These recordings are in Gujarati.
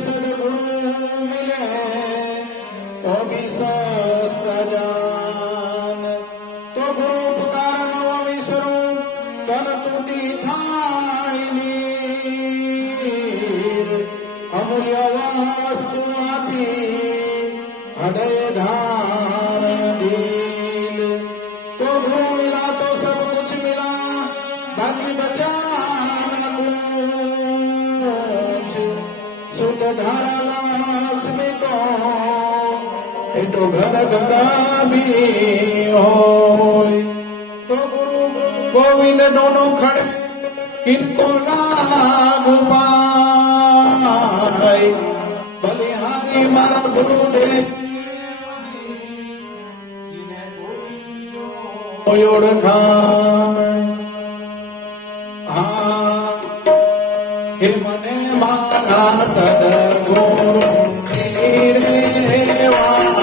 सदगुरु मिले तो भी सस्ता जान। तो गुरु पुकार न विसरू तन टूटी ठाई नीर। अमूल्य वस्तु आपी हृदय धारण दीन। तो गुरु मिला तो सब कुछ मिला, बाकी बचा न कुछ। सुत धारा लक्ष्मी तो घर गंगा भी होय। तो गुरु गोविंद दोनों खड़े किनको लागू पाए। बलिहारी मारा गुरुदेव ओळखाय। हे मने मारा सदगुरु रे वाला।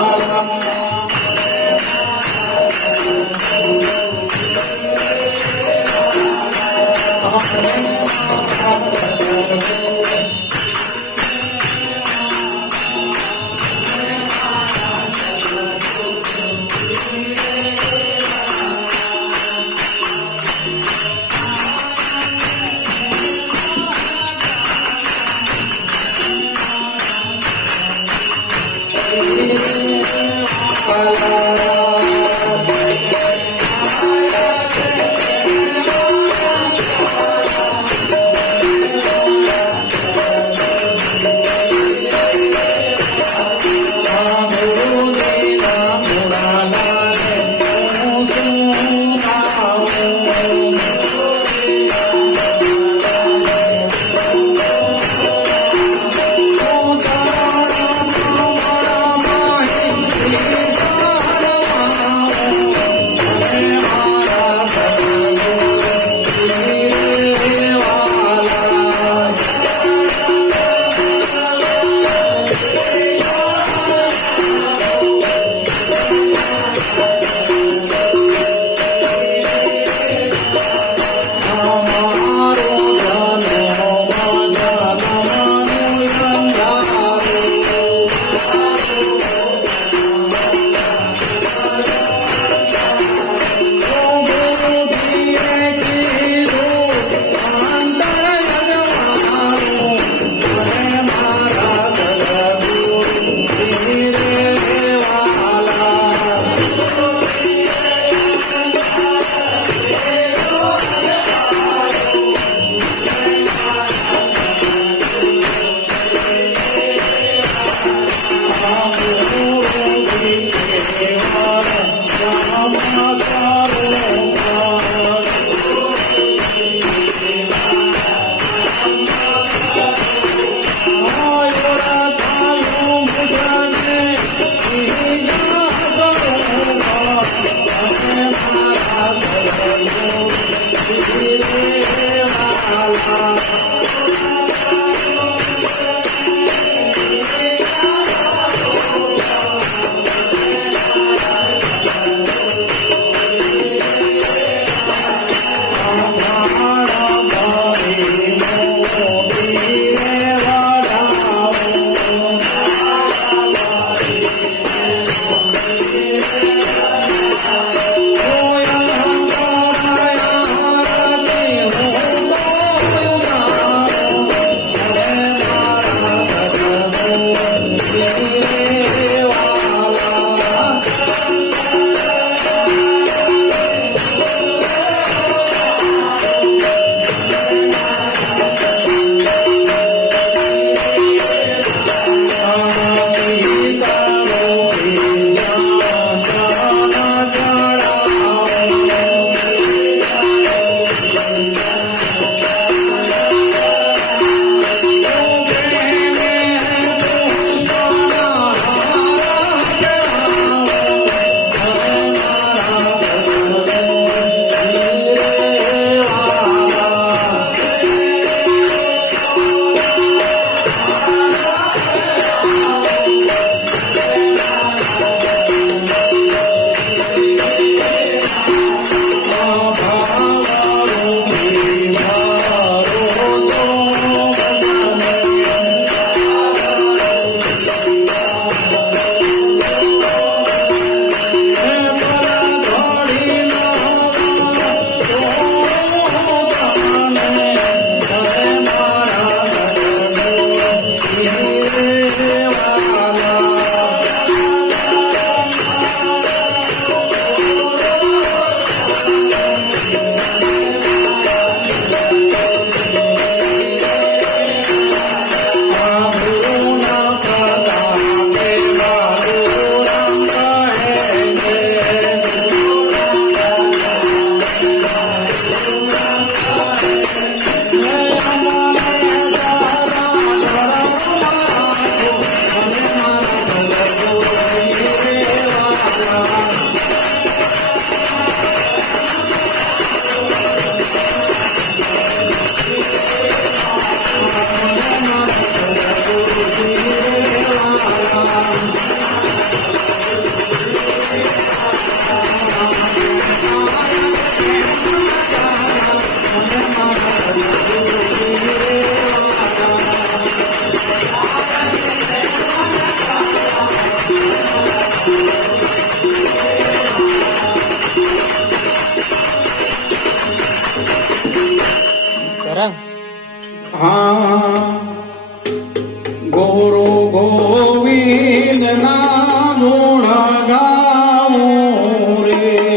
ગોવિંદના ગુણ ગાઉં રે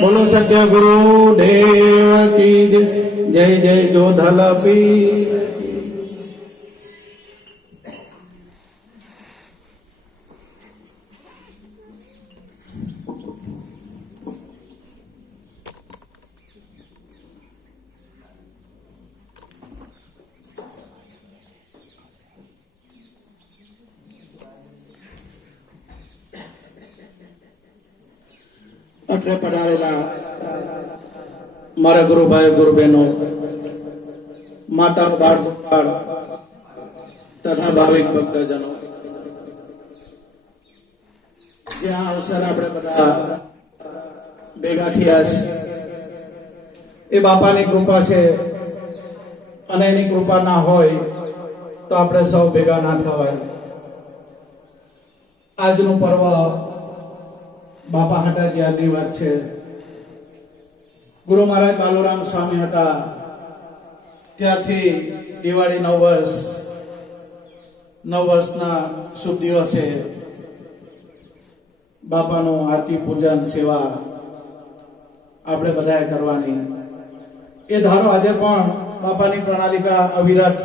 બોલો સત્ય ગુરુ દેવ કી જય જય જોધલ પીર. એટલે પધારેલા મારા ગુરુભાઈ ગુરુબહેનો, માતા બાળ ગોપાળ તથા ભાવિક ભક્તજનો, જે આ અવસર આપણે બધા ભેગા થયા છે એ બાપાની કૃપા છે, અને એની કૃપા ના હોય તો આપણે સૌ ભેગા ના થવાય. આજનું પર્વ બાપા હતા ત્યારની વાત છે. ગુરુ મહારાજ બાલુરામ સ્વામી હતા ત્યારથી દિવાળી નવ વર્ષના શુભ દિવસે બાપાનું આરતી પૂજન સેવા આપણે બધાએ કરવાની. એ ધારો આજે પણ બાપાની પ્રણાલિકા અવિરત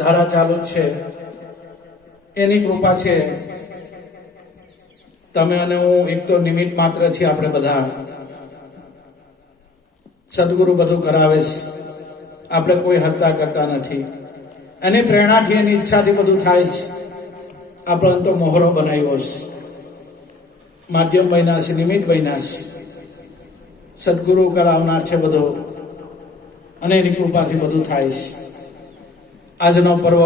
ધારા ચાલુ જ છે. એની કૃપા છે. તમે અને હું એક તો નિમિત્ત માત્ર છીએ. આપણે બધા સદગુરુ બધું કરાવે છે, આપણે કોઈ હરતા કરતા નથી. એની પ્રેરણાથી, એની ઈચ્છાથી બધું થાય છે. આપણે તો મોહરો બનાવ્યો છે, માધ્યમ બન્યા છે, નિમિત્ત બન્યા છે. સદગુરુ કરાવનાર છે બધો, અને એની કૃપાથી બધું થાય છે. આજનો પર્વ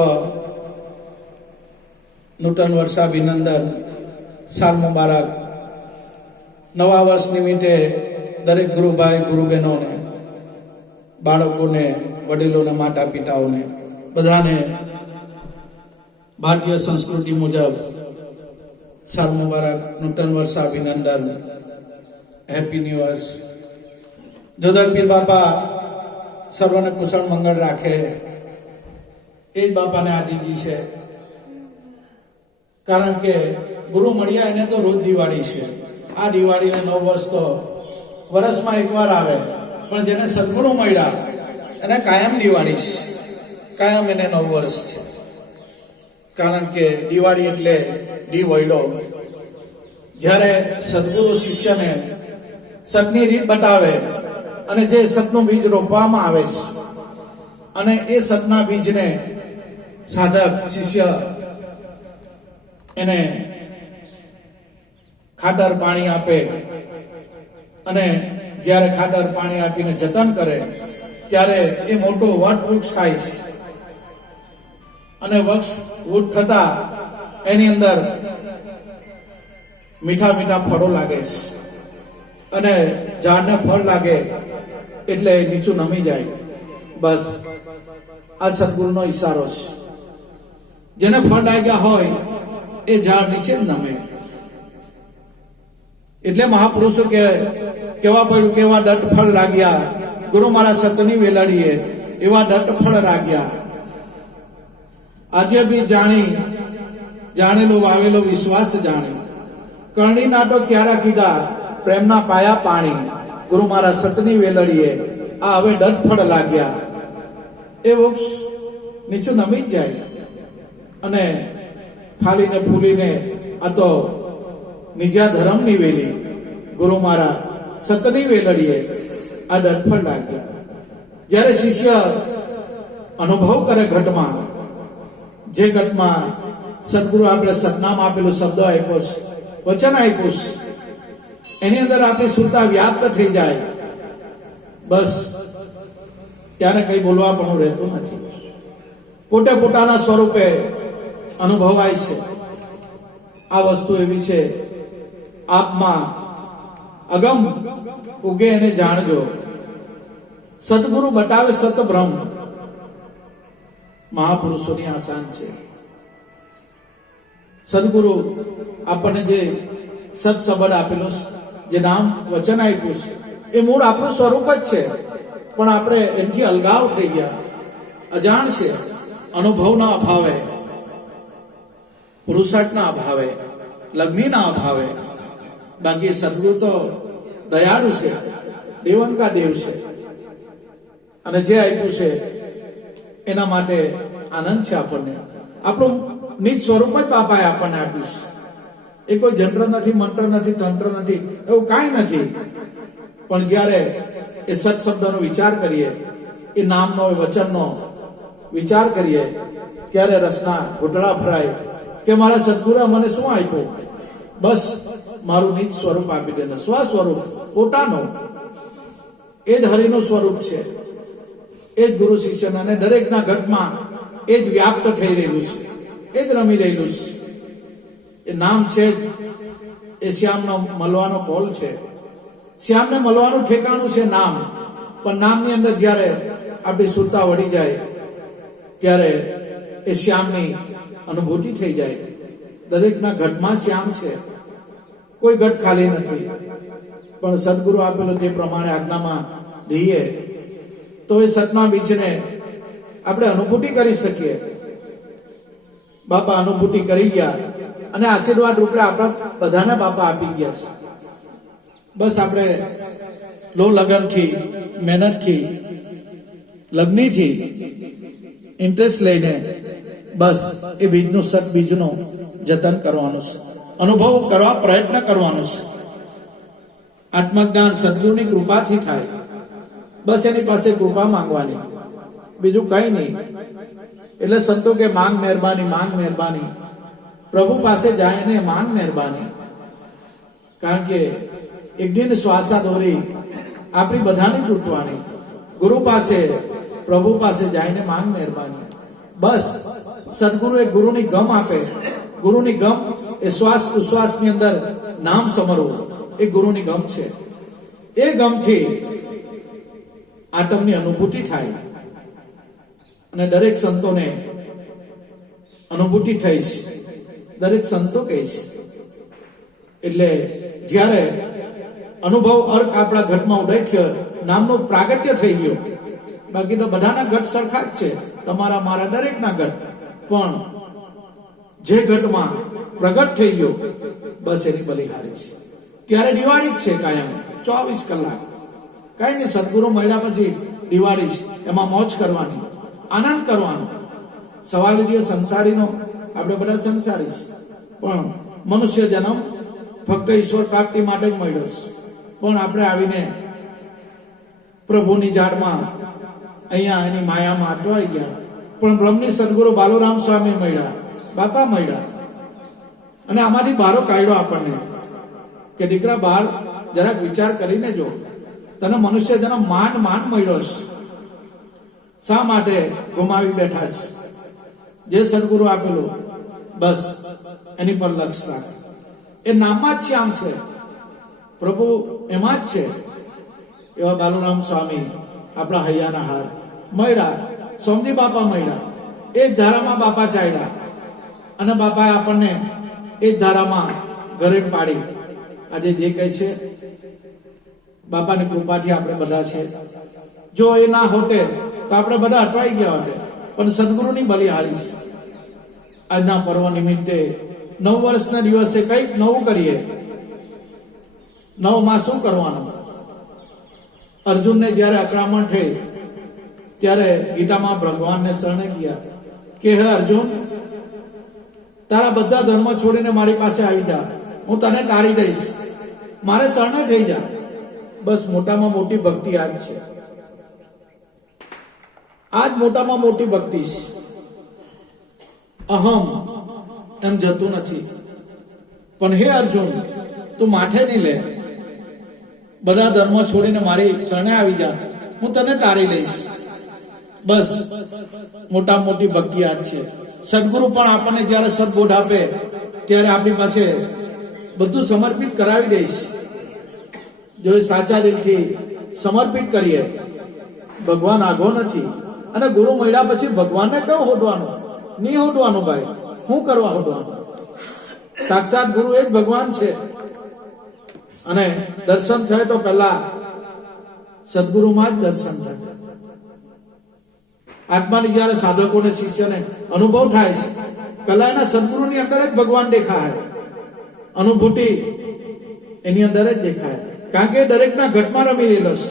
નૂતન વર્ષાભિનંદન, સાલ મુબારક. નવા વર્ષ નિમિત્તે દરેક ગુરુભાઈ ગુરુબહેનોને, બાળકોને, વડીલોને, માતા પિતાઓને બધાને ભારતીય સંસ્કૃતિ મુજબ સાલ મુબારક, નૂતન વર્ષાભિનંદન, હેપી ન્યૂ યર્સ. જોધલ પીર બાપા સર્વને કુશળ મંગળ રાખે, એ જ બાપાને આજીજી છે. કારણ કે ગુરુ મળ્યા એને તો રોજ દિવાળી છે. આ દિવાળીને નવ વર્ષ તો વર્ષમાં એકવાર આવે, પણ જેને સદગુરુ મળ્યા એને કાયમ દિવાળી છે, કાયમ એને નવ વર્ષ છે. કારણ કે દિવાળી એટલે વૈડો. જ્યારે સદગુરુ શિષ્યને સતની રીત બતાવે, અને જે સતનું બીજ રોપવામાં આવે છે, અને એ સતના બીજને સાધક શિષ્ય એને ખાતર પાણી આપે, અને જ્યારે ખાતર પાણી આપીને જતન કરે ત્યારે એ મોટું વટવૃક્ષ થાય છે. અને વૃક્ષ વૃક્ષ થતા એની અંદર મીઠા મીઠા ફળો લાગે છે, અને ઝાડને ફળ લાગે એટલે નીચું નમી જાય. બસ આ સદગુરુનો ઈશારો છે. જેને ફળ લાગ્યા હોય એ ઝાડ નીચે જ નમે. એટલે મહાપુરુષો કેવા પડ્યું, કેવા દટ ફળ લાગ્યા ગુરુ મારા સતની વેલડીએ, એવા દટ ફળ લાગ્યા. આજે બી જાણેલો વાવેલો વિશ્વાસ જાણે, કરણી નાટો ક્યારા કીધા, પ્રેમના પાયા પાણી, ગુરુ મારા સતની વેલડીએ, આ હવે દટ ફળ લાગ્યા. એ વૃક્ષ નીચું નમી જ જાય, અને ફાલીને ફૂલીને આ તો નિજા ધર્મની વેલી, ગુરુ મારા સતની વેલડીએ, આ દટફળ લાગ્યા. જ્યારે શિષ્ય અનુભવ કરે ઘટમાં, જે ઘટમાં સદગુરુ આપણે સદનામ આપેલું, શબ્દ આપ્યો, વચન આપ્યું, એની અંદર આપણી સુરતા વ્યાપ્ત થઈ જાય, બસ ત્યારે કઈ બોલવા પણ રહેતું નથી. પોતે પોતાના સ્વરૂપે અનુભવાય છે. આ વસ્તુ એવી છે, આપમાં અગમ ઉગે એને જાણજો. સદગુરુ બતાવે સતબ્રહ્મ. મહાપુરુષોની આસાન છે. સદગુરુ આપણને જે સત શબ્દ આપેલો, જે નામ વચન આપ્યું છે, એ મૂળ આપણું સ્વરૂપ જ છે, પણ આપણે એનાથી અલગાવ થઈ ગયા, અજાણ છે, અનુભવના અભાવે, પુરુષાર્થના અભાવે, લગ્નના અભાવે. બાકી સદગુરુ તો દયાળુ છે, દેવન કા દેવ છે, અને જે આપ્યું છે એના માટે આનંદ છે. આપણને આપણું નિજ સ્વરૂપ જ બાપાએ આપણને આપ્યું છે. એ કોઈ જંત્ર નથી, મંત્ર નથી, તંત્ર નથી, એવું કાંઈ નથી. પણ જ્યારે એ સત્શબ્દનો વિચાર કરીએ, એ નામનો, એ વચનનો વિચાર કરીએ, ત્યારે રસના ઘૂંટડા ભરાય કે મારા સદગુરુએ મને શું આપ્યું? બસ મારું નિજ સ્વરૂપ આપી દે. સ્વ સ્વરૂપ પોતાનું, એ જ હરિનું સ્વરૂપ છે, એ જ ગુરુ શિષ્યના, અને દરેકના ઘટમાં એ જ વ્યાપ્ત થઈ રહેલું છે, એ જ રમી રહેલું છે. એ નામ છે, એ શ્યામનો મળવાનો કોલ છે. શ્યામને મળવાનું ઠેકાણું છે નામ. પણ નામની અંદર જ્યારે આપણી સુરતા વળી જાય ત્યારે એ શ્યામની અનુભૂતિ થઈ જાય. દરેકના ઘટમાં શ્યામ છે, કોઈ ઘટ ખાલી નથી. પણ સદગુરુ આપેલું તે પ્રમાણે આજ્ઞામાં રહીએ તો એ સતના બીજને આપણે અનુભૂતિ કરી શકીએ. બાપા અનુભૂતિ કરી ગયા અને આશીર્વાદ રૂપે આપણા બધાને બાપા આપી ગયા છે. બસ આપણે લો લગનથી, મહેનતથી, લગ્નથી ઇન્ટરેસ્ટ લઈને બસ એ બીજનું સત બીજનું જતન કરવાનું છે, અનુભવ કરવા પ્રયત્ન કરવાનો છે. આત્મજ્ઞાન સદગુરુની કૃપાથી થાય. બસ એની પાસે કૃપા માંગવાની, બીજું કઈ નહીં. એટલે સંતો કે માંગ મહેરબાની, માંગ મહેરબાની. પ્રભુ પાસે જાય ને માંગ મહેરબાની. કારણ કે એક દિન શ્વાસા દોરી આપણી બધાને તૂટવાની. ગુરુ પાસે, પ્રભુ પાસે જઈને માંગ મહેરબાની. બસ સદગુરુ એ ગુરુની ગમ આપે. ગુરુની ગમ એ શ્વાસ ઉશ્વાસની અંદર નામ સમરવું, એ ગુરુની ગમ છે. એ ગમથી આત્મની અનુભૂતિ થાય અને દરેક સંતોને અનુભૂતિ થઈશ, દરેક સંતો કહીશ. એટલે જ્યારે અનુભવ અર્ક આપણા ઘટમાં ઉડાખ્યો, નામનું પ્રાગટ્ય થઈ ગયું. બાકી તો બધાના ઘટ સરખા જ છે, તમારા મારા દરેકના ઘટ. પણ જે ઘટમાં પ્રગટ થઈ ગયો બસ એની બલિહારી છે. ત્યારે દિવાળી જ છે કાયમ 24 કલાક. કઈ નહીં, સદગુરુ મળ્યા પછી દિવાળી છે, એમાં મોજ કરવાની, આનંદ કરવાનો. સવાલ એ સંસારીનો, આપણે બધા સંસારી છે, પણ મનુષ્ય જન્મ ફક્ત ઈશ્વર પ્રાપ્તિ માટે જ મળ્યો છે. પણ આપણે આવીને પ્રભુની જાળમાં અહીંયા એની માયામાં અટવાઈ ગયા. પણ બ્રહ્મની સદગુરુ બાલુરામ સ્વામી મળ્યા, બાપા મળ્યા, અને આમાંથી બારો કાઢ્યો આપણને કે દીકરા બાર જરાક વિચાર કરીને જો, તને મનુષ્ય જન્મ માંડ માંડ મળ્યો છે, શા માટે ગુમાવી બેઠા છે? જે સદગુરુ આપેલું બસ એની પર લક્ષ રાખ. એ નામમાં જ શ્યામ છે, પ્રભુ એમાં જ છે. એવા બાલુરામ સ્વામી આપણા હૈયાના હાર મળ્યા, સોમજી બાપા મળ્યા. એ જ ધારામાં બાપા ચાલ્યા અને બાપાએ આપણને એ જ ધારામાં ઘરે પાડી. આજે જે કઈ છે બાપાની કૃપાથી આપણે બધા છે. જો એ ના હોતે તો આપણે બધા અટવાઈ ગયા હોતે. પણ સદગુરુની બલિહારી છે. આજના પર્વ નિમિત્તે 9 વર્ષના દિવસે કંઈક નવું કરીએ. 9 માં શું કરવાનું? અર્જુનને જ્યારે આક્રમણ થઈ ત્યારે ગીતામાં ભગવાનને શરણે ગયા કે હે અર્જુન, તારા બધા ધર્મ છોડીને મારી પાસે આવી જા, હું તને તારી દઈશ, મારે શરણે થઈ જા. બસ મોટામાં મોટી ભક્તિ આજ છે. આજ મોટામાં મોટી ભક્તિ છે. અહમ એમ જતું નથી. પણ હે અર્જુન, તું માથે નહીં લે, બધા ધર્મ છોડીને મારી શરણે આવી જા, હું તને તારી લઈશ. બસ મોટા મોટી ભક્તિ આજ છે. સદગુરુ પણ આપણને જ્યારે સદબોધ આપે ત્યારે આપણી પાસે બધું સમર્પિત કરાવી દઈશ. જો એ સાચા દિલથી સમર્પિત કરીએ, ભગવાન આગો નથી. અને ગુરુ મળ્યા પછી ભગવાનને કેવું હોદવાનું? નહીં હોદવાનું ભાઈ, શું કરવા હોદવાનું? સાક્ષાત ગુરુ એ જ ભગવાન છે. અને દર્શન થાય તો પહેલા સદગુરુમાં જ દર્શન થાય. આત્માની જયારે સાધકોને શિષ્યને અનુભવ થાય છે, પેલા એના સદગુરુની અંદર જ ભગવાન દેખાય, અનુભૂતિ એની અંદર જ દેખાય, કારણ કે દરેકના ઘટમાં રમી રહેલો છે.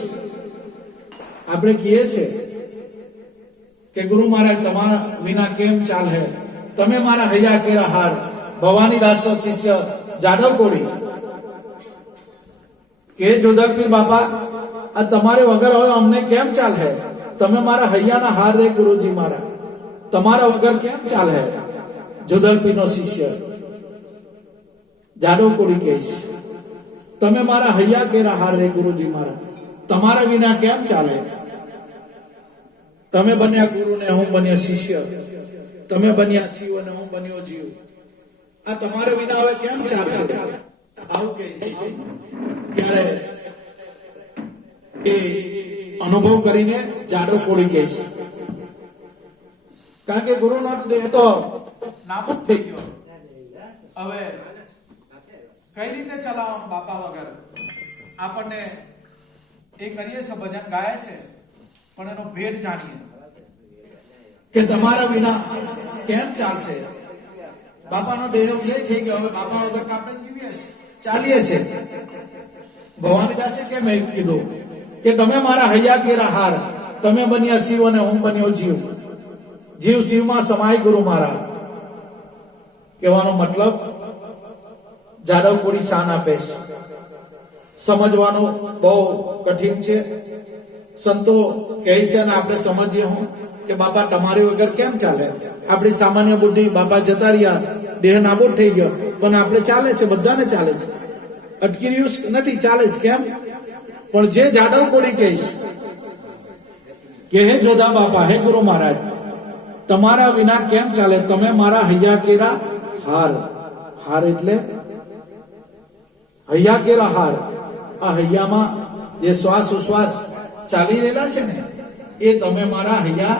આપણે કહીએ છીએ કે ગુરુ મહારાજ તમારા વિના કેમ ચાલે, તમે મારા હૈયા કેરા હાર. ભવાની દાસનો શિષ્ય જાદવ કોળી કે જોધરપીર બાપા, આ તમારે વગર હવે અમને કેમ ચાલે, તમે મારા હૈયાના હાર રે ગુરુજી મારા, તમારા વગર કેમ ચાલે. જોધરપીરનો શિષ્ય જાદવ કોળી કહે છે, તમે મારા હૈયા કેરા હાર રે ગુરુજી મારા, તમારા વિના કેમ ચાલે. તમે બન્યા ગુરુ ને હું બન્યો શિષ્ય, તમે બન્યા શિવ અને હું બન્યો જીવ, આ તમારા વિના હવે કેમ ચાલશે. આવું કે ત્યારે એ અનુભવ કરીને જાડો કોળી કહે છે, કારણ કે ગુરુનો દેહ તો નાબૂદ થઈ ગયો. હવે કઈ રીતે ચલાવવાનું બાપા વગર. આપણને એ કરીએ છે, ભજન ગાય છે, પણ એનો ભેદ જાણીએ કે તમારા વિના કેમ ચાલશે. બાપાનો દેહ ઉલ્લેખ થઈ ગયો, હવે બાપા વગર આપણે જીવીએ છીએ, ચાલીએ છીએ. ભવાની દાસે કેમ એવું કીધું કે તમે મારા હૈયા કેરા હાર, તમે બન્યા શિવ અને હું બન્યો જીવ, જીવ શિવમાં સમાય ગુરુ મારા. કહેવાનો મતલબ જાદવ કોળી શાન આપે છે, સમજવાનું બહુ કઠિન છે. સંતો કહે છે અને આપણે સમજીએ હું કે બાપા તમારી વગર કેમ ચાલે. આપણી સામાન્ય બુદ્ધિ, બાપા જતા રહ્યા, દેહ નાબૂદ થઈ ગયો, પણ આપણે ચાલે છે, બધાને ચાલે છે, અટકી રહ્યું નથી, ચાલે છે. કેમ? પણ જે જાદવ કોળી કહીશ કે હે જોધા બાપા, હે ગુરુ મહારાજ, તમારા વિના કેમ ચાલે, તમે મારા હૈયા કેરા હાર. હાર એટલે હૈયા કેરા હાર. આ હૈયામાં જે શ્વાસ ઉશ્વાસ ચાલી રહેલા છે ને, એ તમે મારા હૈયા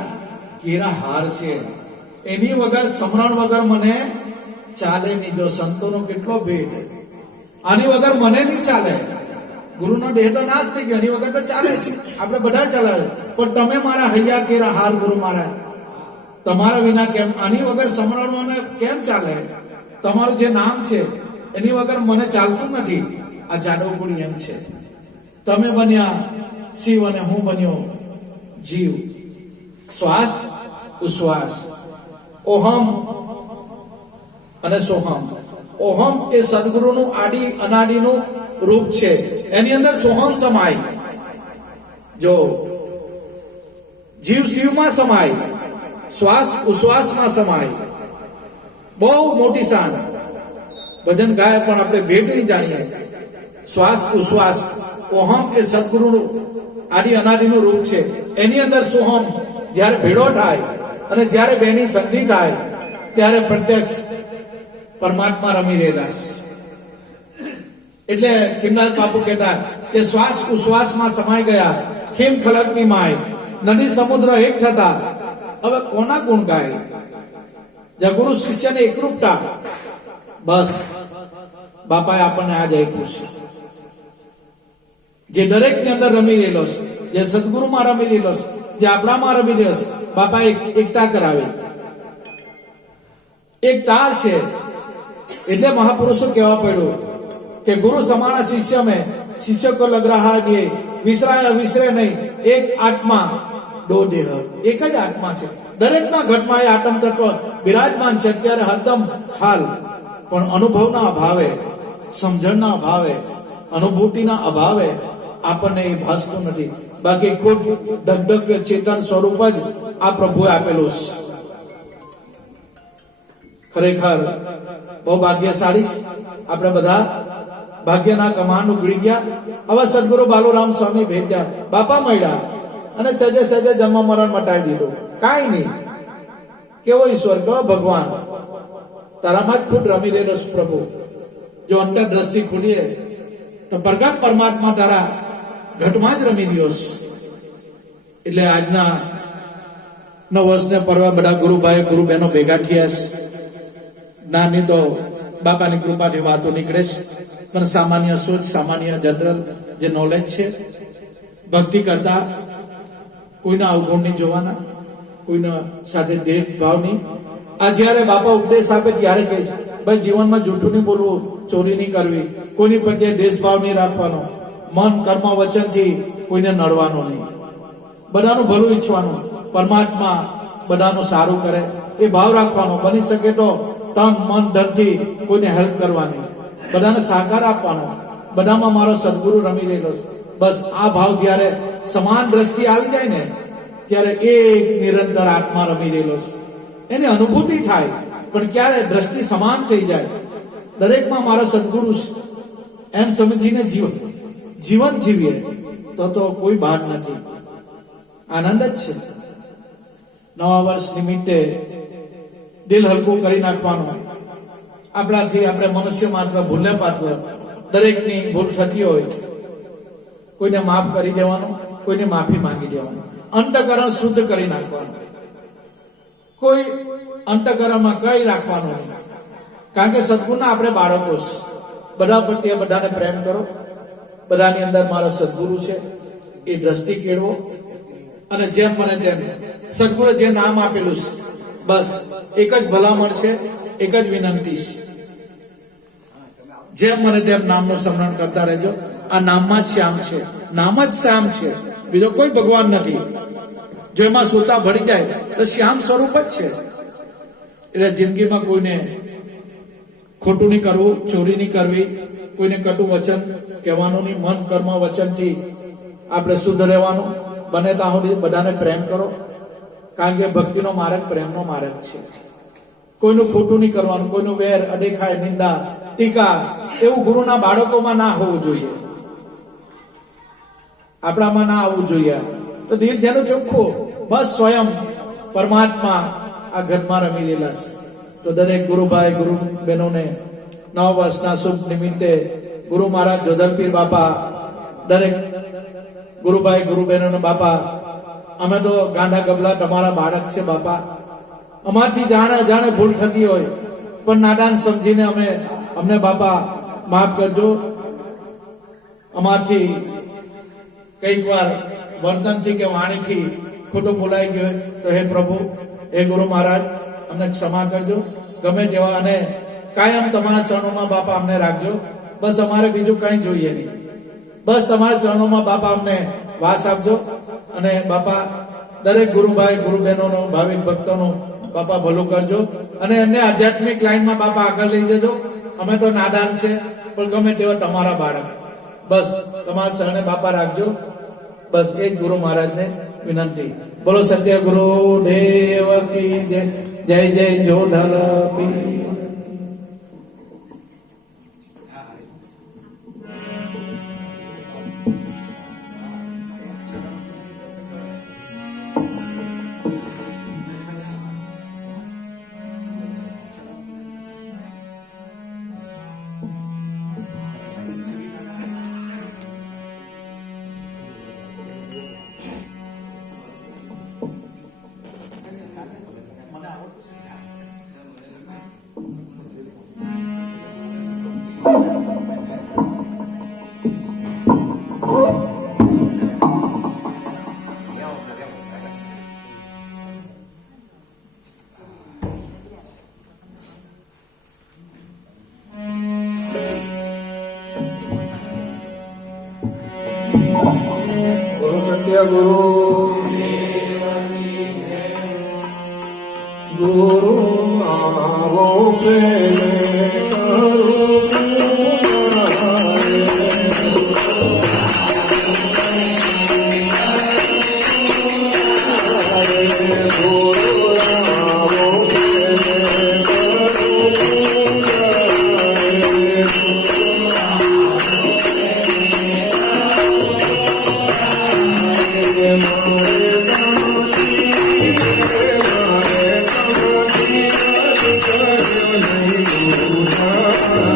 કેરા હાર છે. એની વગર, સમરણ વગર મને ચાલે નહીં. જો સંતોનો કેટલો ભેદ, આની વગર મને નહીં ચાલે. ગુરુનો દેહ તો નાશ થઈ ગયો, એની વગર તો ચાલે છે, આપણે બધા ચલાવે, પણ તમે મારા હૈયા કેરા હાર ગુરુ મહારાજ, તમારા વિના કેમ, આની વગર સમરણ મને કેમ ચાલે. તમારું જે નામ છે એની વગર મને ચાલતું નથી. આ જાદવ કોળી એમ છે, તમે બન્યા શિવ અને હું બન્યો જીવ. શ્વાસ ઉશ્વાસ, ઓહમ અને સોહમ. ઓહમ એ સદગુરુનું આદિ અનાદિનું રૂપ છે, એની અંદર સોહમ સમાય. જો જીવ શિવમાં સમાય, શ્વાસ ઉશ્વાસમાં સમાય. બહુ મોટી શાન. ભજન ગાય પણ આપણે ભેટ નહીં જાણીએ. શ્વાસ ઉશ્વાસ, ઓહમ એ સદગુરુનું આદિ અનાદિનું રૂપ છે, એની અંદર સોહમ જ્યારે ભેળો થાય અને જ્યારે બેની સંધિ થાય ત્યારે પ્રત્યક્ષ પરમાત્મા રમી રહેલા છે. એટલે ખીમનાથ બાપુ કહેતા કે શ્વાસ ઉશ્વાસમાં સમાઈ ગયા, ખીમ ખલકની માય, નદી સમુદ્ર એક થતા, હવે કોના ગુણ ગાય. જ્યાં ગુરુ શિષ્યને એકરૂપતા, બસ બાપાએ આપણને આ જ આપ્યું છે, જે દરેકની અંદર રમી રહેલો છે, જે સદગુરુમાં રમી રહેલો છે, જે આપણામાં રમી રહ્યો છે. બાપા એકતા કરાવે, એક તાળ છે. એટલે મહાપુરુષો કહેવા પડ્યું કે ગુરુ સમાના શિષ્ય મેં, શિષ્ય કો લગ રહા ये વિસરાય વિસરે નહીં, એક આત્મા દો દેહ. એક જ આત્મા છે, દરેકના ઘટમાં એ આત્મ તત્વ બિરાજમાન છે. અત્યારે હરદમ હાલ, પણ અનુભવના અભાવે, સમજણના અભાવે, અનુભૂતિના અભાવે આપણને એ ભાસતું નથી. બાકી ખુદ ડગડગ ચેતન સ્વરૂપ જ આ પ્રભુએ આપેલું છે. ખરેખર બહુ ભાગ્યશાળી આપણે બધા, ભાગ્યના કમાન ઉગડી ગયા. હવે સદગુરુ બાલુરામ સ્વામી ભેટ્યા, બાપા મળ્યા અને સજે સજે જન્મ મરણ મટાવી દીધું. કાંઈ નહીં. કેવો ઈશ્વર, કેવો ભગવાન, તારામાં જ ખુદ રમી રહેલો પ્રભુ. જો અંતર દ્રષ્ટિ ખુલીએ તો પ્રગટ પરમાત્મા તારા ઘટમાં જ રમી રહ્યો છે. એટલે આજના 9 વર્ષને પર્વ બધા ગુરુભાઈ ગુરુ બહેનો ભેગા થયા છે. જ્ઞાનની તો બાપાની કૃપાથી વાતો નીકળે છે, પણ સામાન્ય સોચ, સામાન્ય જનરલ જે નોલેજ છે ભક્તિ કરતા કોઈના અવગુણ નહીં જોવાના, કોઈના સાથે દેશભાવ નહીં. આ જ્યારે બાપા ઉપદેશ આપે ત્યારે કહે છે ભાઈ જીવનમાં જૂઠું નહીં બોલવું, ચોરી નહીં કરવી, કોઈની પ્રત્યે દેશભાવ નહીં રાખવાનો, મન કર્મ વચનથી કોઈને નડવાનું નહીં, બધાનું ભલું ઈચ્છવાનું, પરમાત્મા બધાનું સારું કરે એ ભાવ રાખવાનો, બની શકે તો તન મન ધનથી કોઈને હેલ્પ કરવાની, બધાને સહકાર આપવાનો, બધામાં મારો સદગુરુ રમી રહેલો છે. બસ આ ભાવ જ્યારે સમાન દ્રષ્ટિ આવી જાય ને ત્યારે એક નિરંતર આત્મા રમી રહેલો છે એની અનુભૂતિ થાય. પણ ક્યારે દ્રષ્ટિ સમાન થઈ જાય, દરેકમાં મારો સદગુરુ એમ સમજીને જીવન જીવીએ તો કોઈ બાદ નથી, આનંદ જ છે. નવા વર્ષ નિમિત્તે દિલ હલકું કરી નાખવાનું. આપણાથી આપણે મનુષ્ય માત્ર ભૂલને પાત્ર, દરેકની ભૂલ થતી હોય, કોઈને માફ કરી દેવાનું, કોઈને માફી માંગી દેવાનું, અંતકરણ શુદ્ધ કરી નાખવાનું, કોઈ અંતકરણમાં કઈ રાખવાનું નહીં. કારણ કે સદગુરુના આપણે બાળકો છે, બધા પ્રત્યે બધાને પ્રેમ કરો, બધાની અંદર મારો સદગુરુ છે એ દ્રષ્ટિ કેળવો, અને જેમ મને તેમ સદગુરુ જે નામ આપેલું છે બસ એક જ ભલામણ છે, એક જ વિનંતી છે, જેમ મને તેમ નામનું સ્મરણ કરતા રહેજો. આ નામમાં જ શ્યામ છે, નામ જ શ્યામ છે, બીજો કોઈ ભગવાન નથી. જો એમાં સુરતા ભળી જાય તો શ્યામ સ્વરૂપ જ છે. એટલે જિંદગીમાં કોઈને ખોટું નહીં કરવું, ચોરી નહીં કરવી, કોઈને કટુ વચન કહેવાનું નહીં, મન કર્મ વચનથી આપણે શુદ્ધ રહેવાનું. બને ત્યાં સુધી બધાને પ્રેમ કરો, કારણ કે ભક્તિનો માર્ગ પ્રેમનો માર્ગ છે. કોઈનું ખોટું નહીં કરવાનું, કોઈનું વેર અદેખાય નિંદા ટીકા એવું ગુરુના બાળકોમાં ના હોવું જોઈએ, આપણામાં ના આવવું જોઈએ. તો દિલ જેનું ચોખ્ખું, બસ સ્વયં પરમાત્મા આ ઘટમાં રમી રહેલા છે. તો દરેક ગુરુભાઈ ગુરુ બહેનોને નવા વર્ષના શુભ નિમિત્તે ગુરુ મહારાજ જોધલપીર બાપા, દરેક ગુરુભાઈ ગુરુ બહેનોને બાપા, અમે તો ગાંડા ગબલા તમારા બાળક છે બાપા, અમારથી જાણે ભૂલ થતી હોય પણ નાદાન સમજીને અમને બાપા માફ કરજો. અમારથી કઈક વાર વર્તનથી કે વાણીથી ખોટું બોલાઈ ગયો તો હે પ્રભુ, હે ગુરુ મહારાજ અમને ક્ષમા કરજો. ગમે તેવા અને કાયમ તમારા ચરણોમાં બાપા અમને રાખજો. બસ અમારે બીજું કઈ જોઈએ નહીં, બસ તમારા ચરણોમાં બાપા અમને વાસ આપજો. અને બાપા દરેક ગુરુભાઈ ગુરુ બહેનોનો ભાવિક ભક્તોનું બાપા ભલું કરજો, અને એમને આધ્યાત્મિક લાઈનમાં બાપા આગળ લઈ જજો. અમે તો નાદાન છે પણ ગમે તેવા તમારા બાળક, બસ તમારા શરણે બાપા રાખજો. બસ એ જ ગુરુ મહારાજને વિનંતી. બોલો સત્ય ગુરુ દેવ કી જય. જય જય જોધલપીર. ગુરુ સત્ય ગુરુ ગુરુ આવો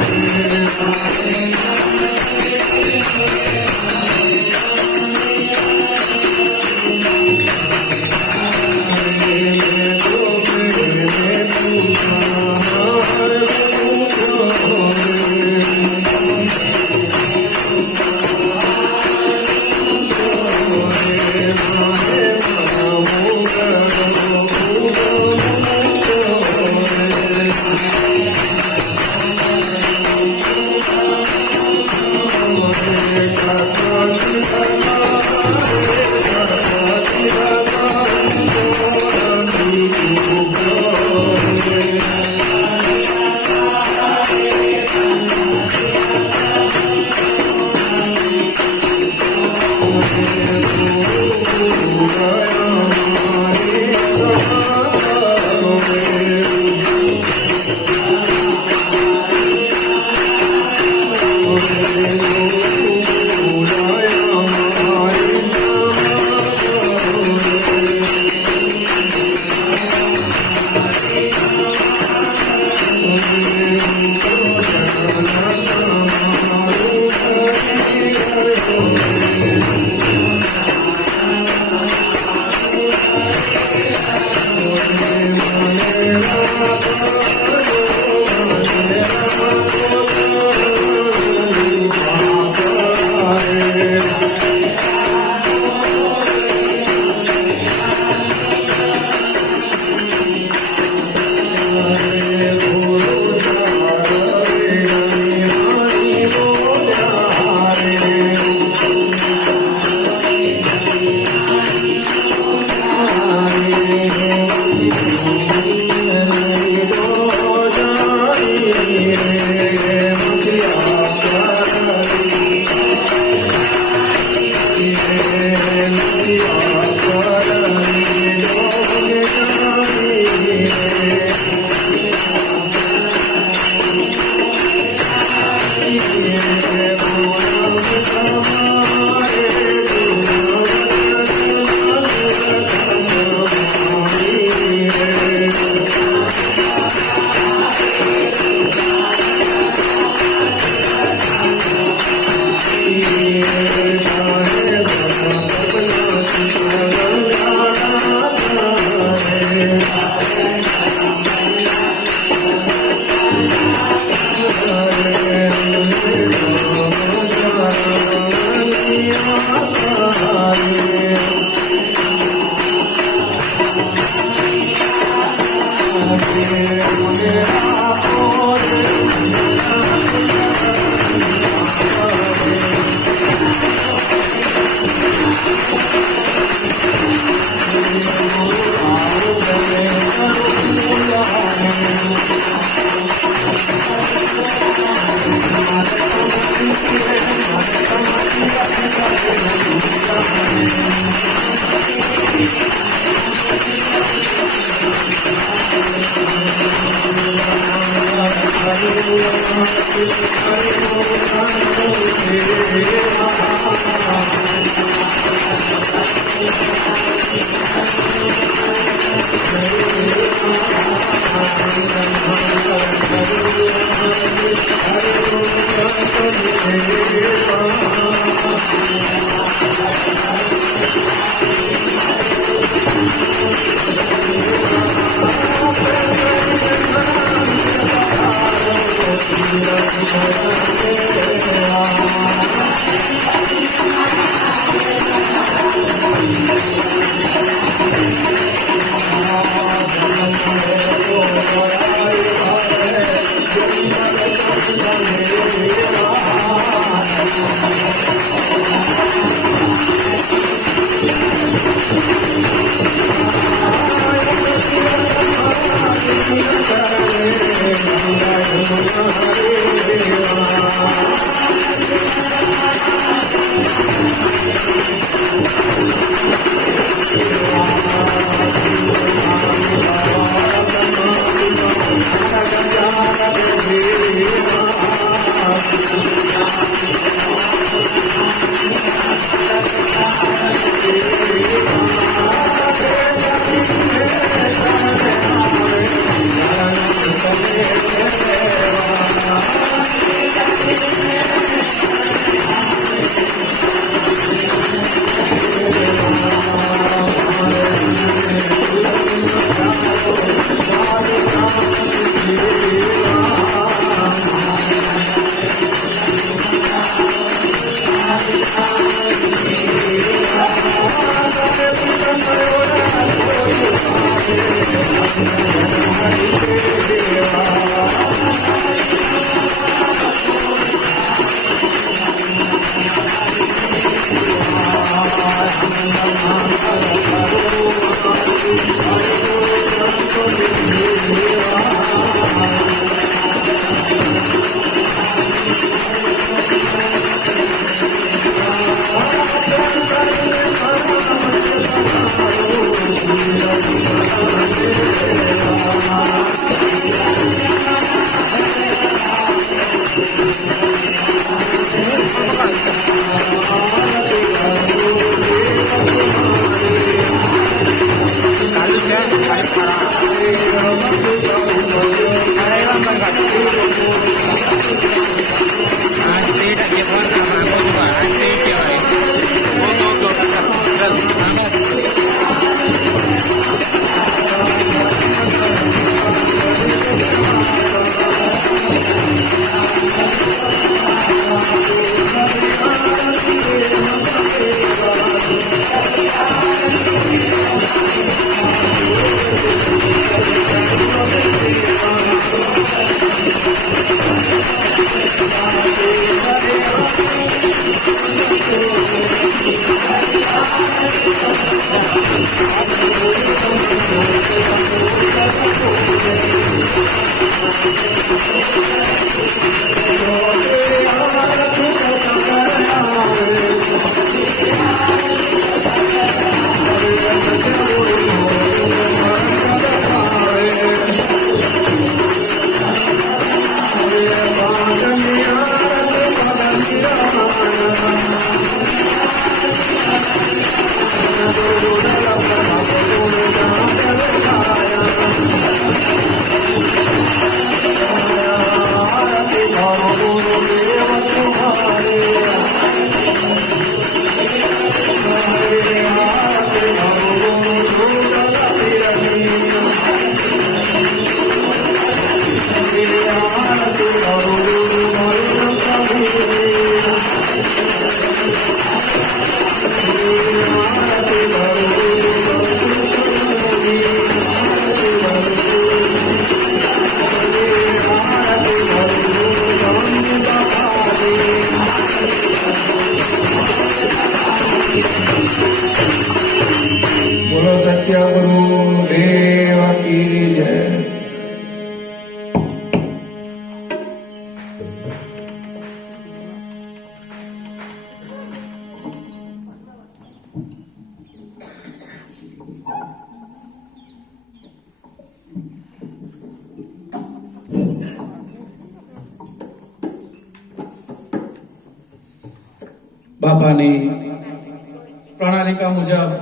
Hare બોલો સત્ય ગુરુ દેવ કી જય. બાપાની પ્રણાલિકા મુજબ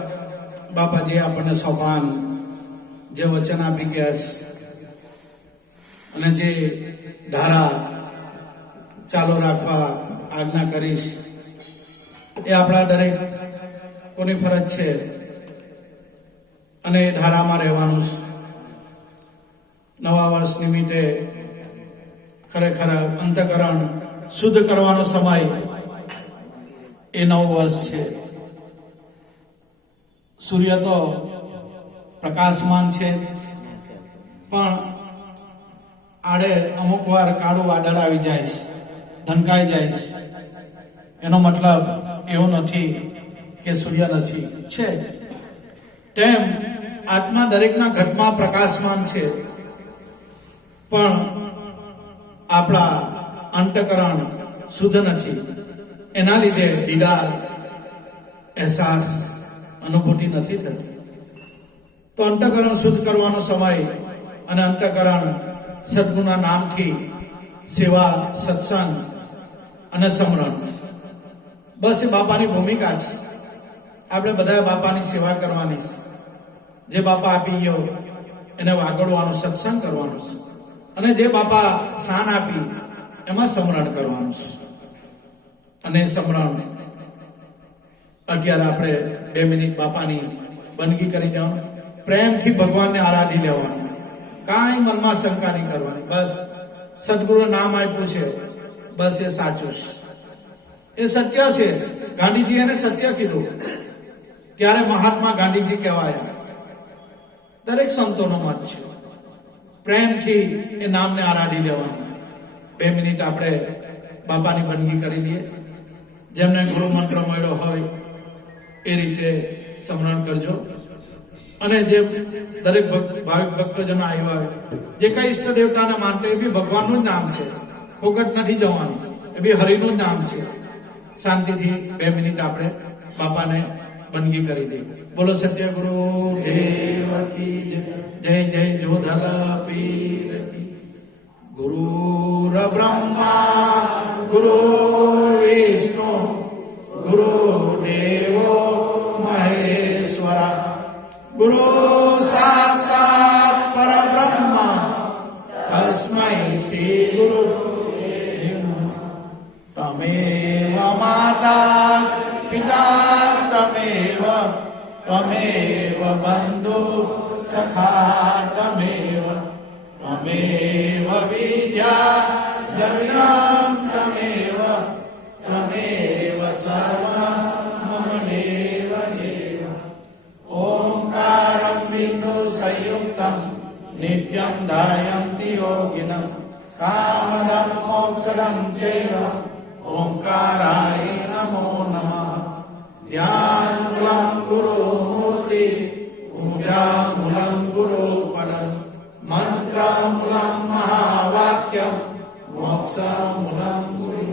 બાપાજી આપણને સોપાન જે વચન આપી ગયા છે અને જે ધારા ચાલુ રાખવા આજ્ઞા કરીશ એ આપણા દરેક કોની ફરજ છે અને એ ધારામાં રહેવાનું છે. નવા વર્ષ નિમિત્તે ખરેખર અંતકરણ શુદ્ધ કરવાનો સમય એ નવું વર્ષ છે. સૂર્ય તો પ્રકાશમાન છે, પણ આડે અમુક વાર કાળું વાદળ આવી જાય છે, ઢંકાઈ જાય છે. એનો મતલબ એવો નથી કે સૂર્ય નથી, છે. તેમ આત્મા દરેકના ઘટમાં પ્રકાશમાન છે, પણ આપણા અંતકરણ શુદ્ધ નથી. એના લીધે દીદાર, અહેસાસ, અનુભૂતિ નથી થતી. તો અંતકરણ શુદ્ધ કરવાનો સમય અને અંતકરણ સદગુણના નામથી સેવા, સત્સંગ અને સમરણ, બસ એ બાપાની ભૂમિકા છે. આપણે બધા બાપાની સેવા કરવાની છે. જે બાપા આપી ગયો એને વાગડવાનું, સત્સંગ કરવાનું છે, અને જે બાપા શાન આપી એમાં સમરણ કરવાનું છે. અને સમરણ અત્યારે આપણે 2 મિનિટ બાપાની બંદગી કરી દેવાનું, પ્રેમથી ભગવાનને આરાધી લેવાનું, કાંઈ મનમાં શંકા નહીં કરવાની. બસ સદગુરુ નામ આપ્યું છે, બસ એ સાચું છે, એ સત્ય છે. ગાંધીજી એને સત્ય કીધું ત્યારે મહાત્મા ગાંધીજી કહેવાયા. દરેક સંતોનો મત છે, પ્રેમથી એ નામને આરાધી લેવાનું. 2 મિનિટ આપણે બાપાની બંદગી કરી લઈએ. જેમને ગુરુ મંત્ર મળ્યો હોય એ રીતે સ્મરણ કરજો. અને જે દરેક ભાવિક ભક્તજનો આવ્યા હોય, જે કઈ ઈષ્ટ દેવતાને માનતા, એ બી ભગવાનનું જ નામ છે, ફોકટ નથી જવાનું, એ બી હરિનું જ નામ છે. શાંતિથી 2 મિનિટ આપણે બાપાને બંદગી કરી દે. બોલો સત્યગુરુ દેવ કી જય. જય જય જોધાલા પીર કી. ગુરુર બ્રહ્મા ગુરુ વિષ્ણુ ગુરુ દેવો મહેશ્વરા ગુરુ સાક્ષાત પરબ્રહ્મ તસ્મૈ શ્રી ગુરુ તમેવ માતા પિતા તમેવ ત્વમેવ બંધુ સખા તમેવ ત્વમેવ વિદ્યા દ્રવિણમ તમેવ ત્વમેવ સર્વં મમ દેવ દેવ. ઓંકારં બિંદુ સંયુક્તં નિત્યં ધાયન્તિ યોગિનઃ કામદં મોક્ષદં ચૈવ ઓંકારાય નમો નમઃ. ધ્યાનમૂલં ગુરુમૂર્તિ પૂજામૂલં ગુરુપદં મંત્રમૂલં મહાવાક્યં મોક્ષમૂલં ગુરુ.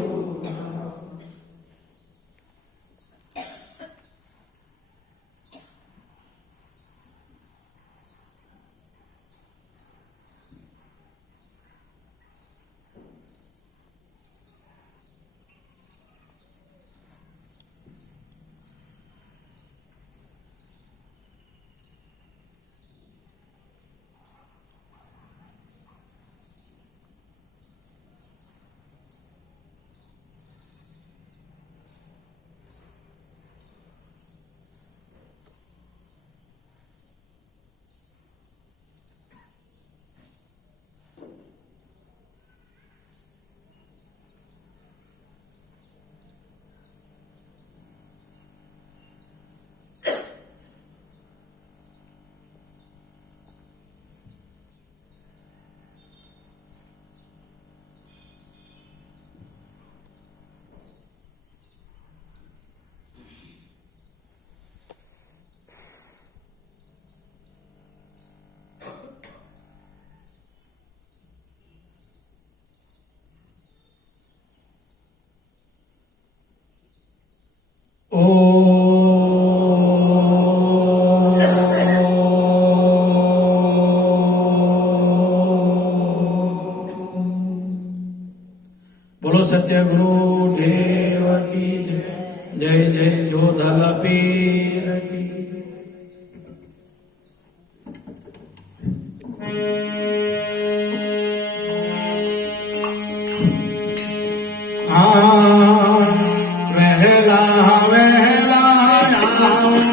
બોલો સત્યગુરુ દેવ કી જય. જય જય જોધાલા પીર કી. વહેલા વહેલા આવો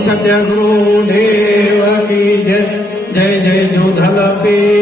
સત્ય ગુરુદેવ કી જય જય જય જોધલ પે